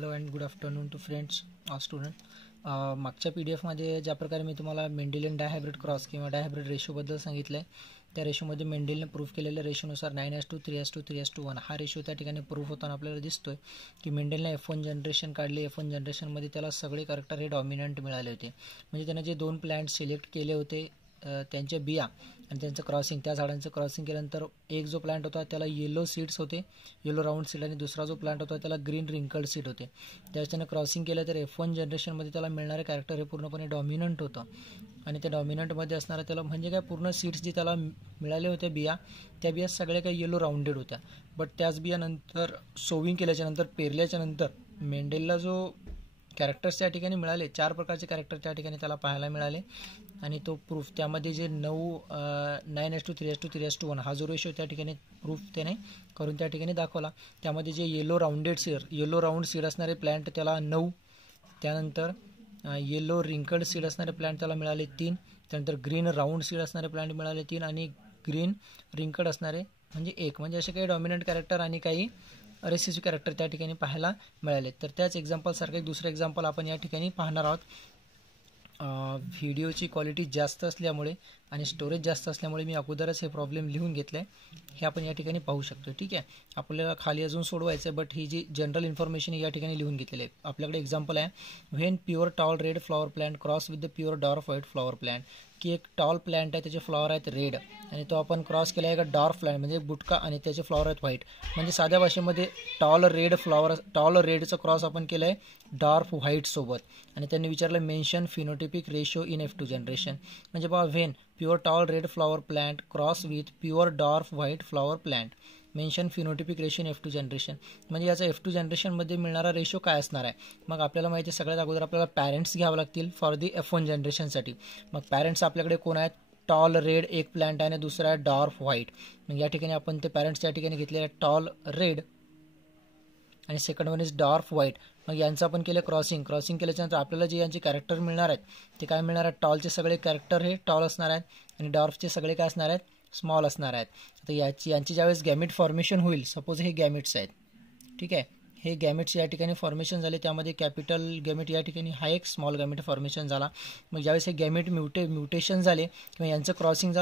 Hello and good afternoon to friends student. मागच्या PDF ज्या प्रकारे मी तुम्हाला मेंडेलियन डायहायब्रिड क्रॉस किंवा डायहायब्रिड रेशोबद्दल सांगितलं आहे, त्या रेशोमध्ये मेंडेलने प्रूफ केलेल्या रेशोनुसार 9:3:2 3:1 हा रेशो त्या ठिकाणी प्रूफ होताना आपल्याला दिसतोय की मेंडेलने F1 जनरेशन काढली. F1 जनरेशनमध्ये त्याला सगळे कॅरेक्टर हे डॉमिनंट मिळाले होते. म्हणजे त्याने जे 2 प्लांट सिलेक्ट केले होते त्यांच्या बिया आणि त्यांचं क्रॉसिंग, त्या झाडांचं क्रॉसिंग केल्यानंतर एक जो प्लांट होता त्याला येलो सीड्स होते, येलो राऊंड सीड, आणि दुसरा जो प्लांट होता त्याला ग्रीन रिंकल्ड सीड होते. त्यावेळेस त्याने क्रॉसिंग केलं तर F1 जनरेशनमध्ये त्याला मिळणारे कॅरेक्टर हे पूर्णपणे डॉमिनंट होतं. आणि त्या डॉमिनंटमध्ये असणारा त्याला म्हणजे काय पूर्ण सीड्स जे त्याला मिळाले होते बिया, त्या बिया सगळ्या काही येलो राऊंडेड होत्या. बट त्याच बिया नंतर सोविंग केल्याच्यानंतर, पेरल्याच्या नंतर मेंडेलला जो कॅरेक्टर्स त्या ठिकाणी मिळाले, 4 प्रकारचे कॅरेक्टर त्या ठिकाणी त्याला पाहायला मिळाले. आणि तो प्रूफ त्यामध्ये जे 9:3:3:1 हा जो रेशो त्या ठिकाणी प्रूफ त्याने करून त्या ठिकाणी दाखवला. त्यामध्ये जे येलो राऊंड सीड असणारे प्लांट त्याला 9, त्यानंतर येलो रिंकल्ड सीड असणारे प्लांट त्याला मिळाले 3, त्यानंतर ग्रीन राऊंड सीड असणारे प्लांट मिळाले 3 आणि ग्रीन रिंकल्ड असणारे म्हणजे 1. म्हणजे असे काही डॉमिनंट कॅरेक्टर आणि काही रेसिसिव्ह कॅरेक्टर त्या ठिकाणी पाहायला मिळाले. तर त्याच एक्झाम्पलसारखं एक दुसरं एक्झाम्पल आपण या ठिकाणी पाहणार आहोत. व्हिडिओची क्वालिटी जास्त असल्यामुळे आणि स्टोरेज जास्त असल्यामुळे मी अगोदरच हे प्रॉब्लेम लिहून घेतले आहे, हे आपण या ठिकाणी पाहू शकतो. ठीक आहे, आपल्याला खाली अजून सोडवायचं आहे, बट ही जी जनरल इन्फॉर्मेशन या ठिकाणी लिहून घेतलेली आहे. आपल्याकडे एक्झाम्पल आहे, when pure tall red flower plant cross with the pure dwarf white flower plant. की एक टॉल प्लांट आहे, त्याचे फ्लॉवर आहेत रेड आणि तो आपण क्रॉस केला आहे का डॉर्फ प्लांट म्हणजे बुटका, आणि त्याचे फ्लॉवर आहेत व्हाईट. म्हणजे साध्या भाषेमध्ये टॉल रेडचं क्रॉस आपण केलं आहे डॉर्फ व्हाईटसोबत. आणि त्यांनी विचारलं mention phenotypic ratio in F2 generation. म्हणजे बघा, when pure tall red flower plant cross with pure dwarf white flower plant mention phenotypic ratio in F2 generation. म्हणजे याचा F2 जनरेशनमध्ये मिळणारा रेशो काय असणार आहे. मग आपल्याला माहिती आहे, सगळ्यात अगोदर आपल्याला पॅरेंट्स घ्यावं लागतील फॉर दी F1 जनरेशनसाठी. मग पॅरेंट्स आपल्याकडे कोण आहेत, टॉल रेड एक प्लांट आहे आणि दुसरा आहे डॉर्फ व्हाईट. मग या ठिकाणी आपण ते पॅरेंट्स या ठिकाणी घेतले आहेत टॉल रेड आणि second one is dwarf white. मग यांचं आपण केलं क्रॉसिंग केल्याच्यानंतर आपल्याला जे यांचे कॅरेक्टर मिळणार आहेत ते काय मिळणार आहेत, टॉलचे सगळे कॅरेक्टर हे टॉल असणार आहेत आणि डॉर्फचे सगळे काय असणार आहेत, स्मॉल असणार आहेत. आता यांची ज्यावेळेस गॅमेट फॉर्मेशन होईल, सपोज हे गॅमेट्स आहेत, ठीक आहे, हे गॅमेट्स या ठिकाणी फॉर्मेशन झाले, त्यामध्ये कॅपिटल गॅमेट या ठिकाणी हा एक स्मॉल गॅमेट फॉर्मेशन झाला. मग ज्यावेळेस हे गॅमेट म्युटेशन झाले किंवा यांचं क्रॉसिंग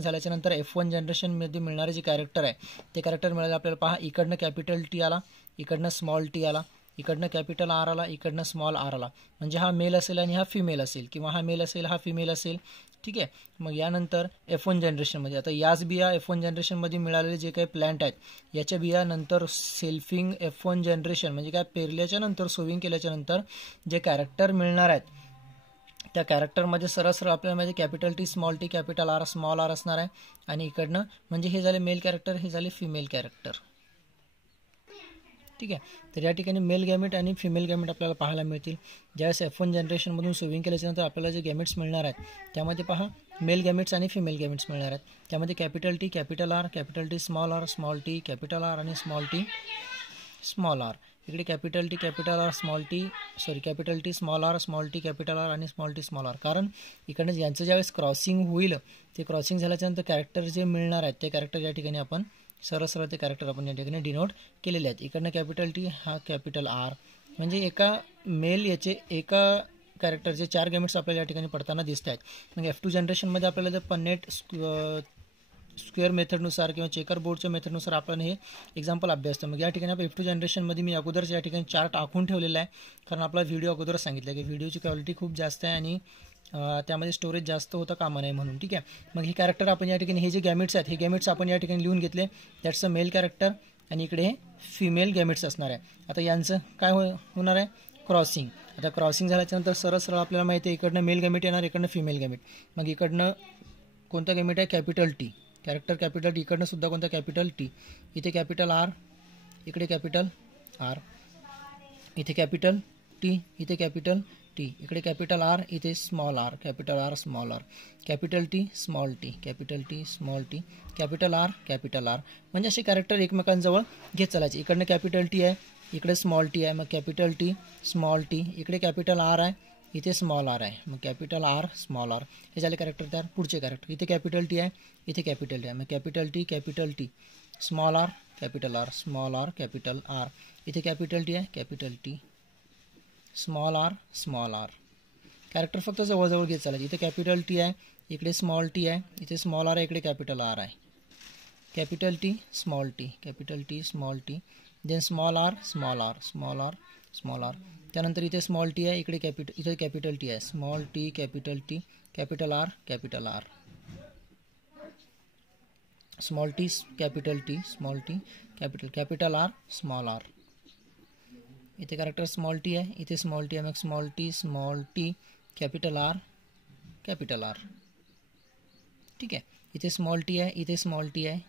झाल्याच्या नंतर F1 जनरेशनमध्ये मिळणारे जे कॅरेक्टर आहे ते कॅरेक्टर मिळाले आपल्याला. पहा, इकडनं कॅपिटल टी आला, इकडनं स्मॉल टी आला, इकडनं कॅपिटल आर आला, इकडनं स्मॉल आर आला. म्हणजे हा मेल असेल आणि हा फिमेल असेल, किंवा हा मेल असेल हा फिमेल असेल. ठीक आहे, मग यानंतर F1 जनरेशनमध्ये आता याच बिया F1 जनरेशनमध्ये मिळालेले जे काही प्लांट आहेत याच्या बिया नंतर सेल्फिंग F1 जनरेशन म्हणजे काय पेरल्याच्या नंतर सोविंग केल्याच्या नंतर जे कॅरेक्टर मिळणार आहेत त्या कॅरेक्टरमध्ये सरळ आपल्याला म्हणजे capital T small T capital R small R असणार आहे. आणि इकडनं म्हणजे हे झाले मेल कॅरेक्टर, हे झाले फिमेल कॅरेक्टर. ठीक आहे, तर या ठिकाणी मेल गॅमेट आणि फिमेल गॅमेट आपल्याला पाहायला मिळतील. ज्यावेळेस F1 जनरेशनमधून सोविंग केल्याच्यानंतर आपल्याला जे गॅमेट्स मिळणार आहेत त्यामध्ये पहा मेल गॅमेट्स आणि फिमेल गॅमेट्स मिळणार आहेत. त्यामध्ये capital T capital R, capital T small T capital R आणि स्मॉल टी स्मॉल आर. इकडे capital T capital R capital T small T capital R आणि स्मॉल टी स्मॉल आर. कारण इकडनं यांचं ज्यावेळेस क्रॉसिंग होईल ते क्रॉसिंग झाल्याच्यानंतर कॅरेक्टर जे मिळणार आहेत ते कॅरेक्टर या ठिकाणी आपण सरळ ते कॅरेक्टर आपण या ठिकाणी डिनोट केलेले आहेत. इकडनं कॅपिटल टी हा कॅपिटल आर. म्हणजे एका मेल याचे एका कॅरेक्टरचे 4 गॅमेट्स आपल्याला या ठिकाणी पडताना दिसत आहेत. मग F2 जनरेशनमध्ये आपल्याला जर पन्नेट स्क्वेअर मेथडनुसार किंवा चेकर बोर्डच्या मेथडनुसार आपण हे एक्झाम्पल अभ्यासतो. मग या ठिकाणी आपण F2 जनरेशनमध्ये मी अगोदरच या ठिकाणी चार्ट आखून ठेवलेला आहे, कारण आपला व्हिडिओ अगोदरच सांगितलं की व्हिडिओची क्वालिटी खूप जास्त आहे आणि त्यामध्ये स्टोरेज जास्त होतं कामा नये म्हणून. ठीक आहे, मग हे कॅरेक्टर आपण या ठिकाणी हे जे गॅमेट्स आहेत हे गॅमेट्स आपण या ठिकाणी लिहून घेतले. दॅट्स अ मेल कॅरेक्टर आणि इकडे हे फिमेल गॅमेट्स असणार आहे. आता यांचं काय होणार आहे, क्रॉसिंग. आता क्रॉसिंग झाल्याच्यानंतर सरळ आपल्याला माहिती आहे इकडनं मेल गॅमेट येणार, इकडनं फिमेल गॅमेट. मग इकडनं कोणता गॅमेट आहे, capital T character capital T, इकडनं सुद्धा कोणता कॅपिटल टी, इथे कॅपिटल आर, इकडे कॅपिटल आर, इथे कॅपिटल टी, इथे कॅपिटल टी, इकडे कॅपिटल आर, इथे small R, capital R small R, capital T small T, capital T small T, capital R capital R. म्हणजे असे कॅरेक्टर एकमेकांजवळ घेत चालायचे. इकडनं कॅपिटल टी आहे, इकडे स्मॉल टी आहे, मग कॅपिटल टी स्मॉल टी, इकडे कॅपिटल आर आहे, इथे स्मॉल आर आहे, मग कॅपिटल आर स्मॉल आर. हे झाले कॅरेक्टर तयार. पुढचे कॅरेक्टर इथे कॅपिटल टी आहे, इथे कॅपिटल टी आहे, मग capital T small R capital R small R capital R, इथे कॅपिटल टी आहे, capital T small R small R. Character फक्त जवळजवळ घेत चालायचे. इथे कॅपिटल टी आहे, इकडे स्मॉल टी आहे, इथे स्मॉल आर आहे, इकडे कॅपिटल आर आहे. Capital T small T, capital T small T, then small R small R small R small R. त्यानंतर इथे स्मॉल टी आहे, इकडे इथे कॅपिटल टी आहे. Small T capital T, capital R capital R. Small T capital T, small T capital, capital R small R. इथे character small T आहे, इथे small T आहे, मग small T capital R capital R. ठीक आहे. इथे small T आहे, इथे स्मॉल टी आहे,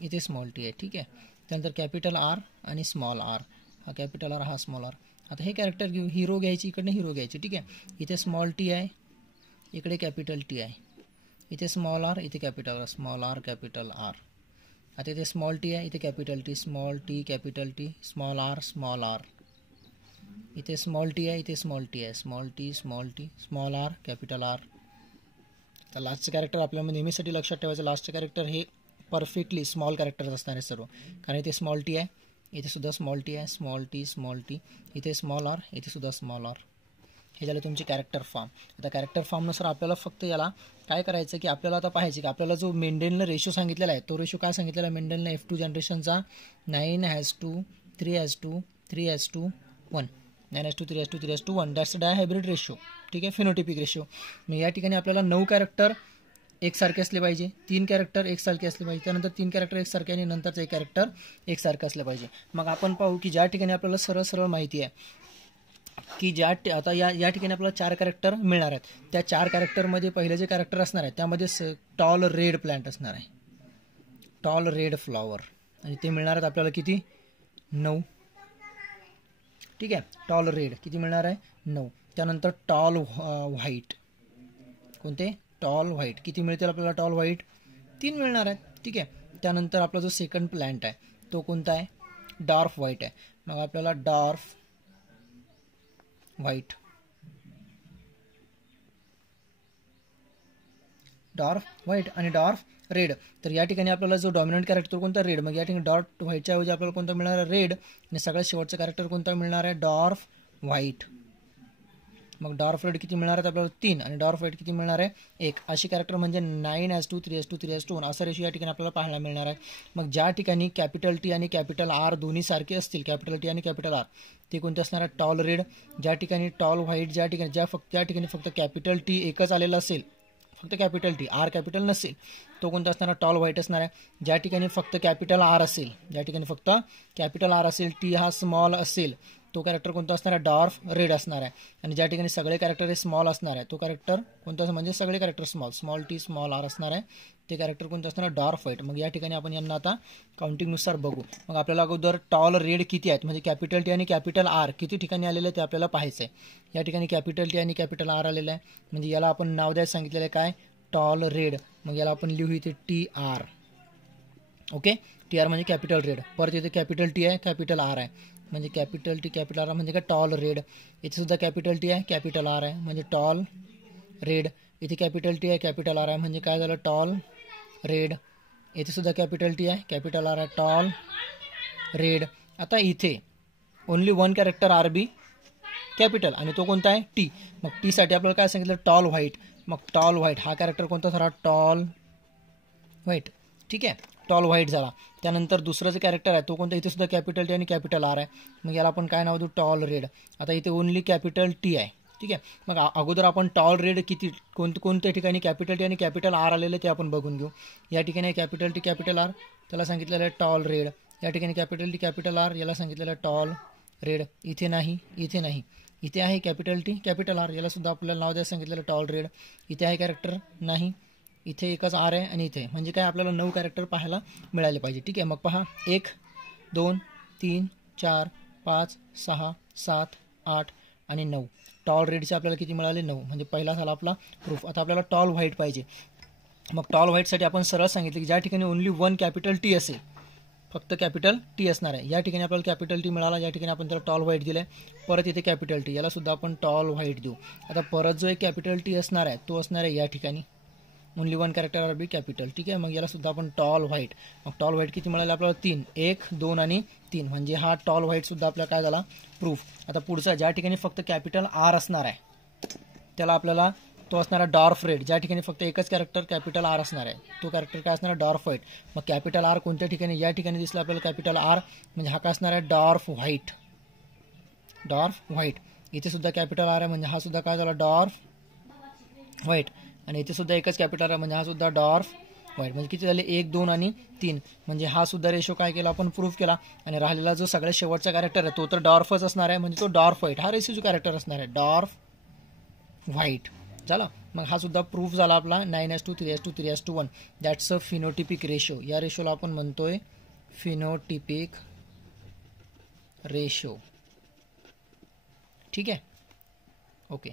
इथे स्मॉल टी आहे. ठीक आहे. त्यानंतर कॅपिटल आर आणि स्मॉल आर. हा कॅपिटल आर, हा स्मॉल आर. आता हे कॅरेक्टर घेऊ, हिरो घ्यायची, इकडनं हिरो घ्यायची. ठीक आहे. इथे स्मॉल टी आहे, इकडे कॅपिटल टी आहे, इथे स्मॉल आर, इथे capital R, small R capital R. आता इथे स्मॉल टी आहे, इथे capital T, small T capital T, small R small R. इथे स्मॉल टी आहे, इथे स्मॉल टी आहे, small T small R capital R. तर लास्टचं कॅरेक्टर आपल्याला नेहमीसाठी लक्षात ठेवायचं. लास्टचं कॅरेक्टर हे परफेक्टली स्मॉल कॅरेक्टर्स असणार आहे सर्व, कारण इथे स्मॉल टी आहे, इथे सुद्धा स्मॉल टी आहे, स्मॉल टी, इथे स्मॉल आर, इथे सुद्धा स्मॉल आर. हे झालं तुमचे कॅरेक्टर फॉर्म. आता कॅरेक्टर फॉर्मनुसार आपल्याला फक्त याला काय करायचं की आपल्याला आता पाहायचे की आपल्याला जो मेंडेलनं रेशो सांगितलेला आहे, तो रेशो काय सांगितलेला आहे मेंडेलनं F2 जनरेशनचा 9:3:3:1. 9:3:1 that's डायहायब्रिड ratio. ठीक आहे, फिनोटिपिक रेशो. मग या ठिकाणी आपल्याला 9 कॅरेक्टर एकसारखे असले पाहिजे, 3 कॅरेक्टर एकसारखे असले पाहिजे, त्यानंतर 3 कॅरेक्टर एकसारखे आणि नंतरचं 1 कॅरेक्टर एकसारखं असलं पाहिजे. मग आपण पाहू की ज्या ठिकाणी आपल्याला सरळ सरळ माहिती आहे की आता या ठिकाणी आपल्याला 4 कॅरेक्टर मिळणार आहेत. त्या 4 कॅरेक्टरमध्ये पहिले जे कॅरेक्टर असणार आहे त्यामध्ये टॉल रेड प्लांट असणार आहे, टॉल रेड फ्लॉवर, आणि ते मिळणार आहेत आपल्याला किती 9. ठीक आहे. टॉल रेड किती मिळणार आहे 9. त्यानंतर टॉल व्हाईट, कोणते टॉल व्हाईट किती मिळतील आपल्याला, टॉल व्हाईट 3 मिळणार आहेत. ठीक आहे. त्यानंतर आपला जो सेकंड प्लांट आहे तो कोणता आहे, डॉर्फ व्हाईट आहे. मग आपल्याला डॉर्फ व्हाईट, डॉर्फ व्हाईट आणि डॉर्फ रेड. तर या ठिकाणी आपल्याला जो डॉमिनंट कॅरेक्टर कोणता रेड, मग या ठिकाणी डॉर्फ व्हाईटच्या ऐवजी आपल्याला कोणता मिळणार आहे रेड, आणि सगळ्यात शेवटचा कॅरेक्टर कोणता मिळणार आहे डॉर्फ व्हाईट. मग डॉर्फ रेड किती मिळणार आहेत आपल्याला 3 आणि डॉर्फ व्हाईट किती मिळणार आहे 1. अशी कॅरेक्टर म्हणजे 9:3:3:1 असा रेशो या ठिकाणी आपल्याला पाहायला मिळणार आहे. मग ज्या ठिकाणी कॅपिटल टी आणि कॅपिटल आर दोन्ही सारखे असतील, कॅपिटल टी आणि कॅपिटल आर, ते कोणते असणार आहे टॉल रेड. ज्या ठिकाणी टॉल व्हाईट, ज्या ठिकाणी फक्त कॅपिटल टी एकच आलेला असेल, फक्त कॅपिटल टी, आर कॅपिटल नसेल, तो कोणता असणार टॉल व्हाईट असणार आहे. ज्या ठिकाणी फक्त कॅपिटल आर असेल, ज्या ठिकाणी फक्त कॅपिटल आर असेल, टी हा स्मॉल असेल, तो कॅरेक्टर कोणता असणार आहे डॉर्फ रेड असणार आहे. आणि ज्या ठिकाणी सगळे कॅरेक्टर हे स्मॉल असणार आहे, तो कॅरेक्टर कोणता म्हणजे सगळे character small T small R असणार आहे, ते कॅरेक्टर कोणतं असणार डॉर्फ व्हाईट. मग या ठिकाणी आपण यांना आता काउंटिंगनुसार बघू. मग आपल्याला अगोदर टॉल रेड किती आहेत, म्हणजे कॅपिटल टी आणि कॅपिटल आर किती ठिकाणी आलेले आहे ते आपल्याला पाहायचं आहे. या ठिकाणी कॅपिटल टी आणि कॅपिटल आर आलेलं आहे, म्हणजे याला आपण नाव द्यायला सांगितलेलं आहे काय टॉल रेड. मग याला आपण लिहू इथे T R. Okay, T R म्हणजे कॅपिटल रेड. परत इथे कॅपिटल टी आहे, कॅपिटल आर आहे, म्हणजे कॅपिटल टी कॅपिटल आर म्हणजे काय टॉल रेड. इथे सुद्धा कॅपिटल टी आहे, कॅपिटल आर आहे, म्हणजे टॉल रेड. इथे कॅपिटल टी आहे, कॅपिटल आर आहे, म्हणजे काय झालं टॉल रेड. इथे सुद्धा कॅपिटल टी आहे, कॅपिटल आर आहे, टॉल रेड. आता इथे only 1 character R B capital, आणि तो कोणता आहे टी. मग टी साठी आपल्याला काय सांगितलं टॉल व्हाईट. मग टॉल व्हाईट हा कॅरेक्टर कोणता झाला टॉल व्हाईट. ठीक आहे, टॉल व्हाईट झाला. त्यानंतर दुसरं जे कॅरेक्टर आहे तो कोणता, इथे सुद्धा कॅपिटल टी आणि कॅपिटल आर आहे, मग याला आपण काय नाव देऊ टॉल रेड. आता इथे ओनली कॅपिटल टी आहे. ठीक आहे. मग अगोदर आपण टॉल रेड किती कोणत्या ठिकाणी कॅपिटल टी आणि कॅपिटल आर आलेले ते आपण बघून घेऊ. या ठिकाणी कॅपिटल टी कॅपिटल आर, त्याला सांगितलेलं आहे टॉल रेड. या ठिकाणी कॅपिटल टी कॅपिटल आर, याला सांगितलेलं आहे टॉल रेड. इथे नाही, इथे नाही, इथे आहे कॅपिटल टी कॅपिटल आर, याला सुद्धा आपल्याला नाव द्यायला सांगितलेलं टॉल रेड. इथे आहे कॅरेक्टर नाही, इथे एकच आर आहे, आणि इथे म्हणजे काय आपल्याला 9 कॅरेक्टर पाहायला मिळाले पाहिजे. ठीक आहे. मग पहा 1 2 3 4 5 6 7 8 आणि 9. टॉल रेडचे आपल्याला किती मिळाले 9, म्हणजे पहिला झाला आपला प्रूफ. आता आपल्याला टॉल व्हाईट पाहिजे. मग टॉल व्हाईटसाठी आपण सरळ सांगितलं की ज्या ठिकाणी ओनली 1 कॅपिटल टी असेल, फक्त कॅपिटल टी असणार आहे, या ठिकाणी आपल्याला कॅपिटल टी मिळाला, या ठिकाणी आपण त्याला टॉल व्हाईट दिलं आहे. परत इथे कॅपिटल टी, याला सुद्धा आपण टॉल व्हाईट देऊ. आता परत जो एक कॅपिटल टी असणार आहे तो असणार आहे या ठिकाणी, only one character R B capital. ठीक आहे, मग याला सुद्धा आपण टॉल व्हाईट. मग टॉल व्हाईट किती मिळाले आपल्याला 3, 1, 2 आणि 3, म्हणजे हा टॉल व्हाईट सुद्धा आपल्याला काय झाला प्रूफ. आता पुढचा ज्या ठिकाणी फक्त कॅपिटल आर असणार आहे त्याला आपल्याला तो असणारा डॉर्फ रेड. ज्या ठिकाणी फक्त एकच कॅरेक्टर कॅपिटल आर असणार आहे तो कॅरेक्टर काय असणार डॉर्फ व्हाईट. मग कॅपिटल आर कोणत्या ठिकाणी, या ठिकाणी दिसला आपल्याला कॅपिटल आर, म्हणजे हा काय असणार आहे डॉर्फ व्हाईट. Dwarf white. इथे सुद्धा कॅपिटल आर आहे म्हणजे हा सुद्धा काय झाला डॉर्फ व्हाईट. आणि इथे सुद्धा एकच कॅपिटल आहे म्हणजे हा सुद्धा डॉर्फ व्हाईट. म्हणजे किती झाले 1, 2 आणि 3, म्हणजे हा सुद्धा रेशो काय केला आपण प्रूफ केला. आणि राहिलेला जो सगळ्यात शेवटचा कॅरेक्टर आहे तो तर डॉर्फच असणार आहे, म्हणजे तो डॉर्फ व्हाईट हा रेसिड्यू कॅरेक्टर असणार आहे डॉर्फ व्हाईट. झाला, मग हा सुद्धा प्रूफ झाला आपला 9:3, 3:1. That's a phenotypic ratio. या रेशोला आपण म्हणतोय फिनोटिपिक रेशो. ठीक आहे, ओके.